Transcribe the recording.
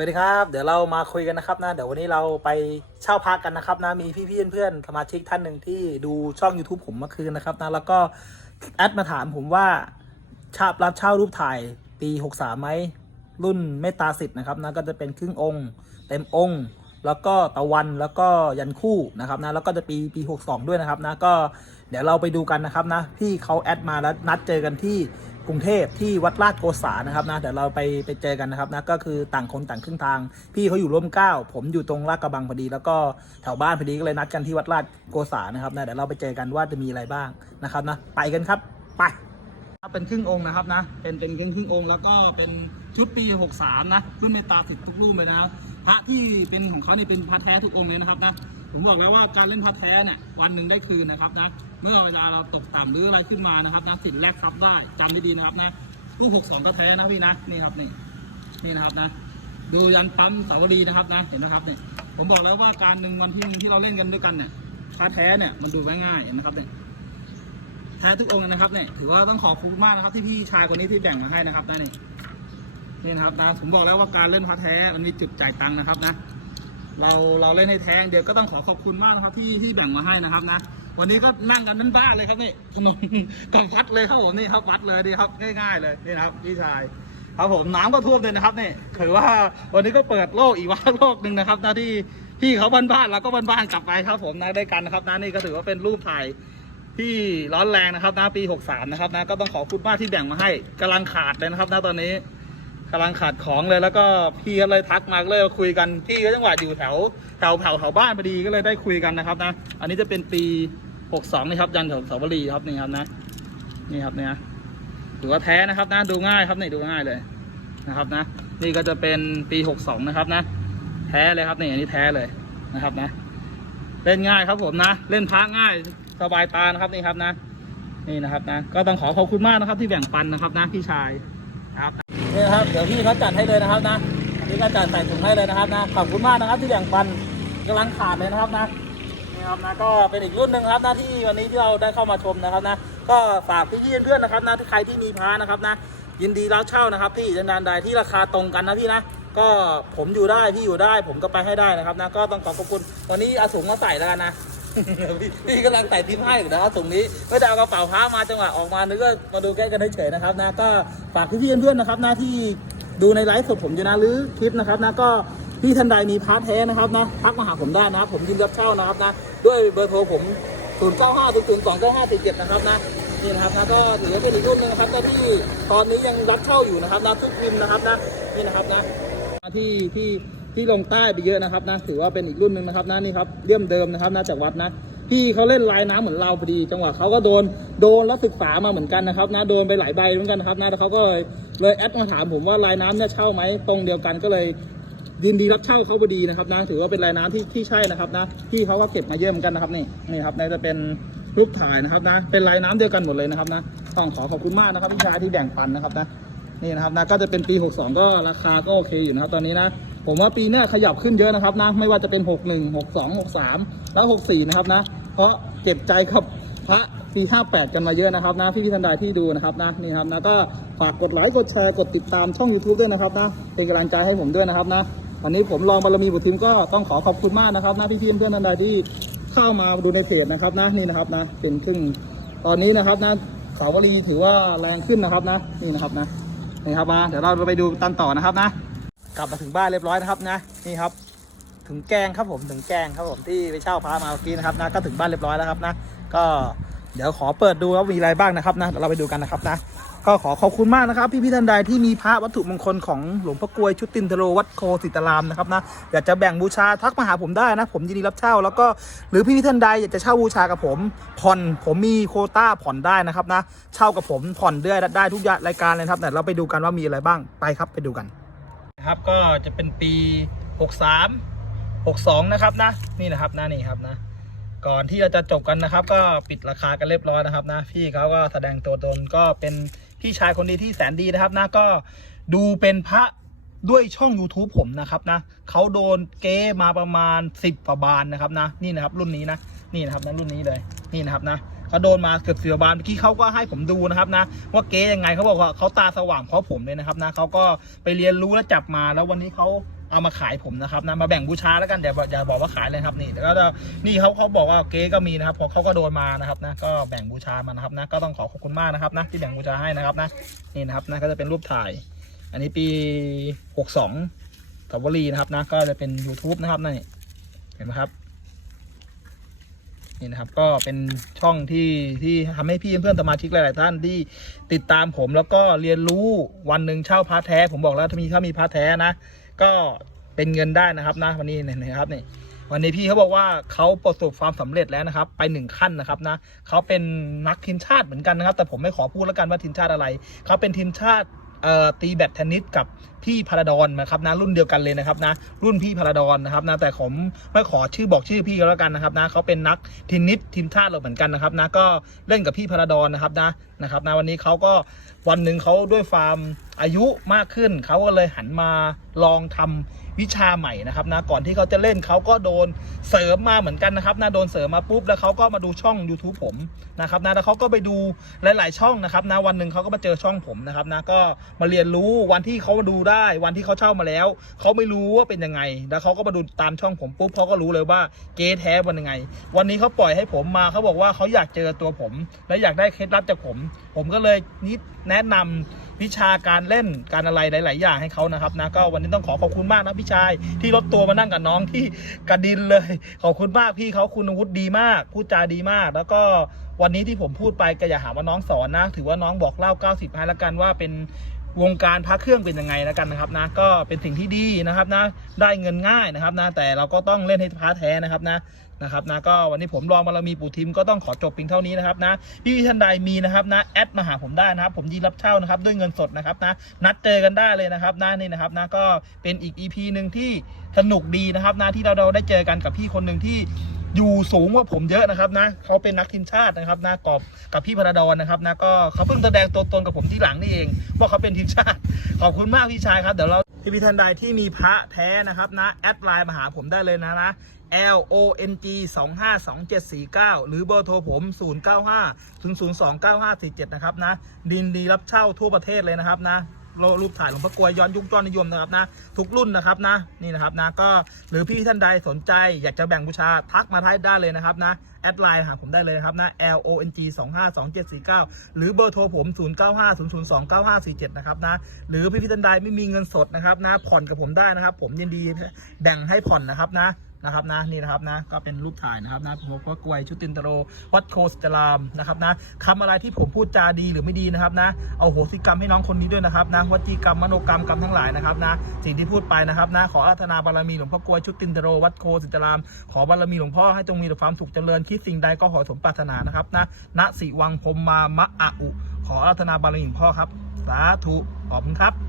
วัสดีครับ เดี๋ยวเรามาคุยกันนะครับนะ เดี๋ยววันนี้เราไปเช่าพักกันนะครับนะ มีพี่ๆเพื่อนๆสมาชิกท่านหนึ่งที่ดูช่อง YouTube ผมเมื่อคืนนะครับนะ แล้วก็แอดมาถามผมว่าชาบรับเช่ารูปถ่ายปี 63ไหมรุ่นเมตตาสิทธ์นะครับนะ ก็จะเป็นครึ่งองค์ เต็มองค์ แล้วก็ตะวันแล้วก็ยันคู่นะครับนะ แล้วก็จะปีปี 62 ด้วยนะครับนะ ก็เดี๋ยวเราไปดูกันนะครับนะ พี่เขาแอดมาแล้วนัดเจอกันที่ กรุงเทพที่วัดลาดโกษานะครับนะเดี๋ยวเราไปไปเจอกันนะครับนะก็คือต่างคนต่างครึ่งทาง พี่เขาอยู่ร่มเก้า ผมอยู่ตรงลาดกระบังพอดี แล้วก็แถวบ้านพอดีก็เลยนัดกันที่วัดลาดโกษานะครับนะเดี๋ยวเราไปเจอกันว่าจะมีอะไรบ้างนะครับนะไปกันครับไปเป็นครึ่งองค์นะครับนะ เป็นเป็นครึ่งครึ่งองค์แล้วก็เป็นชุดปี 63 นะรุ่นเมตตาสิทธิ์ทุกรูปเลยนะพระที่เป็นของเขานี่เป็นพระแท้ทุกองค์เลยนะครับนะ ผมบอกแล้วว่าการเล่นพระแท้เนี่ยวันหนึ่งได้คืนนะครับนะเมื่อเวลาเราตกต่ำหรืออะไรขึ้นมานะครับนะสิทธิ์แรกทรัพย์ได้จำดีๆนะครับนะลูก62ก็แท้นะพี่นะนี่ครับนี่นี่นะครับนะ ดูยันปั๊มสาวรีนะครับนะเห็นไหมครับนี่ผมบอกแล้วว่าการหนึ่งวันที่หนึ่งที่เราเล่นกันด้วยกันเนี่ยพระแท้เนี่ยมันดูไว้ง่ายเห็นไหมครับเนี่ยแท้ทุกองค์นะครับเนี่ยถือว่าต้องขอบคุณมากนะครับ ที่พี่ชายคนนี้ที่แบ่งมาให้นะครับนะนี่นี่นะครับนะผมบอกแล้วว่าการเล่นพระแท้มันมีจุดจ่ายตังค์นะครับนะ เราเราเล่นให้แท้งเดียวก็ต้องขอขอบคุณมากนะครับที่ที่แบ่งมาให้นะครับนะ วันนี้ก็นั่งกันบ้านๆเลยครับนี่ถนนกับวัดเลยครับผมนี่ครับวัดเลยดีครับง่ายๆเลยนี่นะครับพี่ชายครับผมน้ำก็ท่วมเลยนะครับนี่ถือว่าวันนี้ก็เปิดโลกอีกว่าโลกหนึ่งนะครับนะที่พี่เขาบ้านๆแล้วก็บ้านๆกลับไปครับ ผมนะได้กันนะครับนะนี่ก็ถือว่าเป็นรูปถ่ายที่ร้อนแรงนะครับนะปี 63 นะครับนะก็ต้องขอบคุณมากที่แบ่งมาให้กำลังขาดเลยนะครับนะตอนนี้ กำลังขาดของเลยแล้วก็พี่ก็เลยทักมาก็เลยคุยกันพี่ก็จังหวัดอยู่แถวแถวแถวแถวบ้านพอดีก็เลยได้คุยกันนะครับนะ อันนี้จะเป็นปี 62นะครับยันแถวสาวรีครับนี่ครับนะนี่ครับเนี่ยถือว่าแท้นะครับนะดูง่ายครับนี่ดูง่ายเลยนะครับนะ นี่ก็จะเป็นปี 62 นะครับนะ แท้เลยครับนี่อันนี้แท้เลยนะครับนะ เล่นง่ายครับผมนะ เล่นพักง่ายสบายตานะครับนี่ครับนะ นี่นะครับนะ ก็ต้องขอขอบคุณมากนะครับที่แบ่งปันนะครับนะพี่ชายครับ นี่นะครับเดี๋ยวพี่เขาจัดให้เลยนะครับนะอันนี้ก็จัดใส่ถุงให้เลยนะครับนะขอบคุณมากนะครับที่แบ่งปันกำลังขาดเลยนะครับนะนี่ครับนะก็เป็นอีกรุ่นหนึ่งครับนะที่วันนี้ที่เราได้เข้ามาชมนะครับนะก็ฝากพี่ๆเพื่อนๆนะครับนะที่ใครที่มีพานะครับนะ ยินดีรับเช่านะครับพี่นานใดที่ราคาตรงกันนะพี่นะก็ผมอยู่ได้พี่อยู่ได้ผมก็ไปให้ได้นะครับนะก็ต้องขอขอบคุณวันนี้อาสูงมาใส่แล้วกันนะ พี่กำลังใส่ทิมให้อยู่นะครับตรงนี้ไม่ได้เอากระเป๋าผ้ามาจังหวะออกมานึกว่ามาดูใกล้กันเฉยๆนะครับนะก็ฝากพี่ๆเพื่อนๆนะครับนะที่ดูในไลฟ์สดผมอยู่นะหรือคลิปนะครับนะก็พี่ท่านใดมีพาร์ทแท้นะครับนะทักมาหาผมได้นะครับผมยินดีรับเช่านะครับนะด้วยเบอร์โทรผม 0 9 5 0 0 2 9 5 4 7 นะครับนะนี่นะครับนะก็ถือว่าเป็นอีกรุ่นหนึงนะครับก็ที่ตอนนี้ยังรับเช่าอยู่นะครับนะทุกพิมพ์นะครับนะนี่นะครับนะที่ที่ ที่ลงใต้ไปเยอะนะครับนะถือว่าเป็นอีกรุ่นหนึ่งนะครับนะนี่ครับเลี่ยมเดิมนะครับนะจากวัดนะพี่เขาเล่นลายน้ำเหมือนเราพอดี จังหวะเขาก็โดนโดนแล้วศึกษามาเหมือนกันนะครับนะโดนไปหลายใบเหมือนกันนะครับนะแล้วเขาก็เลยเลยแอดมาถามผมว่าลายน้ำเนี่ยเช่าไหมตรงเดียวกันก็เลยยินดีรับเช่าเขาพอดีนะครับนะถือว่าเป็นลายน้ำที่ที่ใช่นะครับนะพี่เขาก็เก็บมาเยอะเหมือนกันนะครับนี่นี่ครับนี่จะเป็นรูปถ่ายนะครับนะเป็นลายน้ำเดียวกันหมดเลยนะครับนะต้องขอขอบคุณมากนะครับพี่ชายที่แบ่งปันนะครับนะนี่นะครับนะก็จะเป็นปี 62 ก็ราคาก็โอเคอยู่นะครับตอนนี้นะ ผมว่าปีหน้าขยับขึ้นเยอะนะครับนะไม่ว่าจะเป็น 61 62 63 แล้ว 64 นะครับนะ เพราะเก็บใจกับพระปี 58 กันมาเยอะนะครับนะพี่พี่ทันใดที่ดูนะครับนะนี่ครับนะก็ฝากกดไลค์กดแชร์กดติดตามช่อง YouTube ด้วยนะครับนะเป็นกำลังใจให้ผมด้วยนะครับนะวันนี้ผมลองบารมีบุตรทิมก็ต้องขอขอบคุณมากนะครับนะพี่พี่เพื่อนทันใดที่เข้ามาดูในเพจนะครับนะนี่นะครับนะเป็นซึ่งตอนนี้นะครับนะสาวรีถือว่าแรงขึ้นนะครับนะนี่นะครับนะนี่ครับมาเดี๋ยวเราไปดูตันต่อนะครับนะ กลับมาถึงบ้านเรียบร้อยนะครับนะนี่ครับ ถึงแกงครับผมถึงแกงครับผมที่ไปเช่าพามาเมื่อกี้นะครับนะก็ถึงบ้านเรียบร้อยแล้วครับนะ ก็เดี๋ยวขอเปิดดูว่ามีอะไรบ้างนะครับนะเดี๋ยวเราไปดูกันนะครับนะ ก็ขอขอบคุณมากนะครับ พี่พี่ท่านใดที่มีพระวัตถุมงคลของหลวงพ่อกลวยชุดตินทโรวัดโคสิตารามนะครับนะอยากจะแบ่งบูชาทักมาหาผมได้นะ ผมยินดีรับเช่า แล้วก็หรือพี่พี่ท่านใดอยากจะเช่าบูชากับผมผ่อนผมมีโคต้าผ่อนได้นะครับนะ เช่ากับผมผ่อนได้ได้ทุกอย่างรายการเลยครับแต่เราไปดูกันว่ามีอะไรบ้างไปครับไปดูกัน นะครับ ก็จะเป็นปี 63 62 นะครับนะ นี่นะครับนะนี่ครับนะ ก่อนที่เราจะจบกันนะครับ ก็ปิดราคากันเรียบร้อยนะครับนะ พี่เขาก็แสดงตัวตนก็เป็นพี่ชายคนดีที่แสนดีนะครับนะก็ดูเป็นพระด้วยช่อง YouTube ผมนะครับนะเขาโดนเก้มาประมาณ 10กว่าบานนะครับนะ นี่นะครับรุ่นนี้นะ นี่นะครับนะรุ่นนี้เลย นี่นะครับนะ เขาโดนมาเกือบเสิบบาทเมื่อกี้เขาก็ให้ผมดูนะครับนะ ว่าเก๊ยังไงเขาบอกว่าเขาตาสว่างเพราะผมเลยนะครับนะเขาก็ไปเรียนรู้และจับมาแล้ววันนี้เขาเอามาขายผมนะครับนะมาแบ่งบูชาแล้วกันอย่าอย่าบอกว่าขายเลยครับนี่แล้วก็นี่เขาเขาบอกว่าเก๊ก็มีนะครับเพราะเขาก็โดนมานะครับนะก็แบ่งบูชามานะครับนะก็ต้องขอขอบคุณมากนะครับนะที่แบ่งบูชาให้นะครับนะนี่นะครับนะก็จะเป็นรูปถ่าย อันนี้ปี 62สาวรีนะครับนะก็จะเป็น YouTube นะครับนี่เห็นไหมครับ นี่นะครับก็เป็นช่องที่ที่ทำให้พี่เพื่อนสมาชิกหลาย ๆ ท่านที่ติดตามผมแล้วก็เรียนรู้วันหนึ่งเช่าพาร์ทแท้ ผมบอกแล้วถ้ามีถ้ามีพาร์ทแท้นะ ก็เป็นเงินได้นะครับนะวันนี้เนี่ยนะครับนี่วันนี้พี่เขาบอกว่าเขาประสบความสำเร็จแล้วนะครับ ไปหนึ่งขั้นนะครับนะเขาเป็นนักทีมชาติเหมือนกันนะครับ แต่ผมไม่ขอพูดแล้วกันว่าทีมชาติอะไรเขาเป็นทีมชาติตีแบดเทนนิสกับ พี่พาราดอนนะครับนะรุ่นเดียวกันเลยนะครับนะรุ่นพี่พาราดอนนะครับนะแต่ผมไม่ขอชื่อบอกชื่อพี่ก็แล้วกันนะครับนะเขาเป็นนักเทนนิสทีมชาติเราเหมือนกันนะครับนะก็เล่นกับพี่พาราดอนนะครับนะนะครับนะวันนี้เขาก็วันหนึ่งเขาด้วยความอายุมากขึ้นเขาก็เลยหันมาลองทำวิชาใหม่นะครับนะก่อนที่เขาจะเล่นเขาก็โดนเสริมมาเหมือนกันนะครับนะโดนเสริมมาปุ๊บแล้วเขาก็มาดูช่อง YouTube ผมนะครับนะแล้วเขาก็ไปดูหลาย ๆ ช่องนะครับนะวันหนึ่งเขาก็มาเจอช่องผมนะครับนะก็มาเรียนรู้วันที่เขามาดูได้วันที่เขาเช่ามาแล้ว เขาไม่รู้ว่าเป็นยังไง แล้วเขาก็มาดูตามช่องผมปุ๊บเขาก็รู้เลยว่าเก๊แท้เป็นยังไง วันนี้เขาปล่อยให้ผมมาเขาบอกว่าเขาอยากเจอตัวผม และอยากได้เคล็ดลับจากผม ผมก็เลยนิดแนะนำวิชาการเล่นการอะไรหลาย ๆ อย่างให้เขานะครับนะก็วันนี้ต้องขอขอบคุณมากนะพี่ชาย ที่ลดตัวมานั่งกับน้องที่กระดินเลย ขอบคุณมากพี่เขาคุณวุฒิดีมากพูดจาดีมาก แล้วก็วันนี้ที่ผมพูดไปก็อย่าหาว่าน้องสอนนะ ถือว่าน้องบอกเล่า 90ให้ละกันว่าเป็น วงการพระเครื่องเป็นยังไงแล้วกันนะครับนะก็เป็นสิ่งที่ดีนะครับนะได้เงินง่ายนะครับนะแต่เราก็ต้องเล่นให้พระแท้นะครับนะนะครับนะก็วันนี้ผมรองบารมีปู่ทิมก็ต้องขอจบเพียงเท่านี้นะครับนะพี่พี่ท่านใดมีนะครับนะแอดมาหาผมได้นะครับ ผมยินรับเช่านะครับด้วยเงินสดนะครับนะนัดเจอกันได้เลยนะครับนะนี่นะครับนะก็เป็นอีก EP หนึ่งที่สนุกดีนะครับนะที่เราเราได้เจอกันกับพี่คนหนึ่งที่ อยู่สูงกว่าผมเยอะนะครับนะเขาเป็นนักทีมชาตินะครับนะกอบกับพี่พระดอนนะครับนะก็เขาเพิ่งแสดงตัวตนกับผมที่หลังนี่เองว่าเขาเป็นทีมชาติขอบคุณมากพี่ชายครับเดี๋ยวเราพี่พี่ท่านใดที่มีพระแท้นะครับนะแอดไลน์มาหาผมได้เลยนะนะ L O N G 2 5 2 7 4 9 หรือเบอร์โทรผม 0 9 5 0 0 2 9 5 4 7 นะครับนะดินดีรับเช่าทั่วประเทศเลยนะครับนะ รูปถ่ายหลวงพ่อกลวยย้อนยุคย้อนนิยมนะครับนะ ทุกรุ่นนะครับนะนี่นะครับนะก็หรือพี่ท่านใดสนใจอยากจะแบ่งบูชาทักมาท้ายได้เลยนะครับนะแอดไลน์หาผมได้เลยนะครับนะ L O N G 2 5 2 7 4 9 หรือเบอร์โทรผม 0 9 5 0 0 2 9 5 4 7 นะครับนะ หรือพี่พี่ท่านใดไม่มีเงินสดนะครับนะผ่อนกับผมได้นะครับ ผมยินดีแบ่งให้ผ่อนนะครับนะ นะครับนะนี่นะครับนะก็เป็นรูปถ่ายนะครับนะผมก็กวยชุตินตโรวัดโคสจรามนะครับนะคำอะไรที่ผมพูดจาดีหรือไม่ดีนะครับนะเอาโหสิกรรมให้น้องคนนี้ด้วยนะครับนะวจีกรรมมโนกรรมกรรมทั้งหลายนะครับนะสิ่งที่พูดไปนะครับนะขออาราธนาบารมีหลวงพ่อกวยชุตินตโรวัดโคสจราม ขอบารมีหลวงพ่อให้จงมีแต่ความสุขเจริญคิดสิ่งใดก็ขอสมปรารถนานะครับนะณสิวังพมมามะอะอุ ขออาราธนาบารมีหลวงพ่อครับสาธุขอบคุณครับ